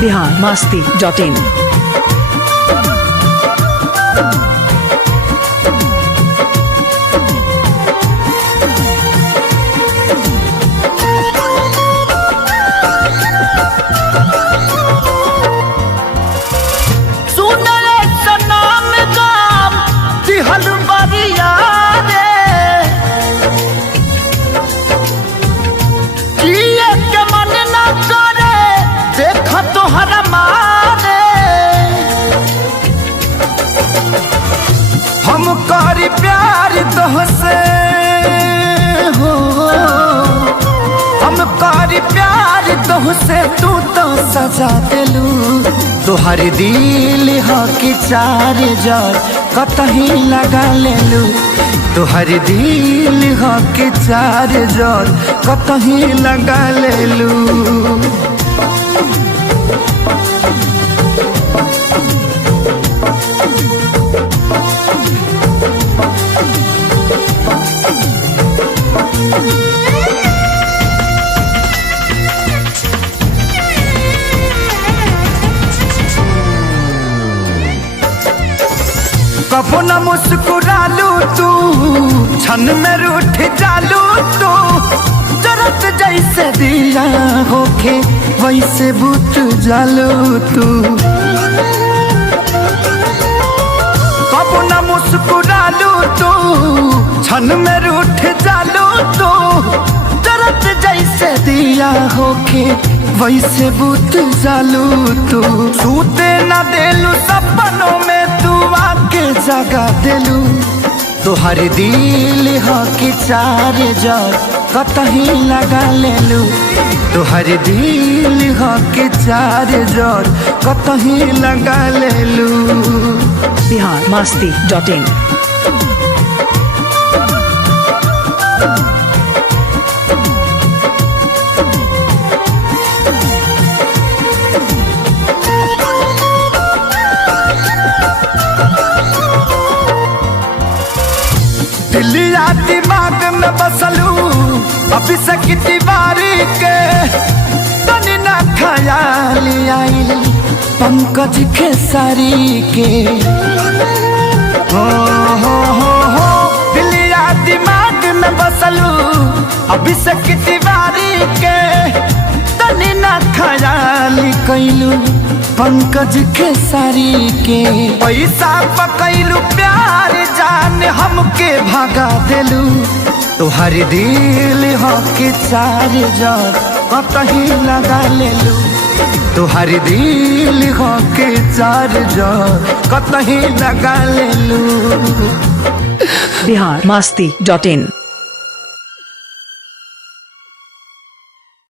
biharmasti.in। हम करी प्यार तोहसे हो, हम करी प्यार तोहसे, तू तो सजा दिलू। तोहर दिल हो कि चार जार कतही लगा लेलू। तोहर दिल हो कि चार जार कतही लगा लेलू। कबो न मुस्कुरालू तू, क्षण में रूठ जालू तू। जरत जैसे दिया होके वैसे बुझ जालू तू। कबो न मुस्कुरालू तू, क्षण में रूठ जालू तू। जरत जैसे दिया होके वैसे बुझ जालू तू। सूते न देलू सपनों में तू आके जगा दिलू। तोहर दिल हो कि चार जार कतही लगा लेलू। तोहर दिल हो कि चार जार कतही लगा लेलू। biharmasti.in। दिलिया दिमाग में बसलू अभी से दीवारी के। तनी ना ख्याल आइल पंकज खेसारी के। हो दिलिया दिमाग में बसलू अभी से दीवारी के। तनी ना ख्याल कैलू पंकज खेसारी के। पैसा पकैलू प्यार जान हमके भगा दिलू। तोहर दिल हो कि चार जार कतही लगा लेलू। तोहर दिल हो कि चार जार कतही लगा लेलू। biharmasti.in।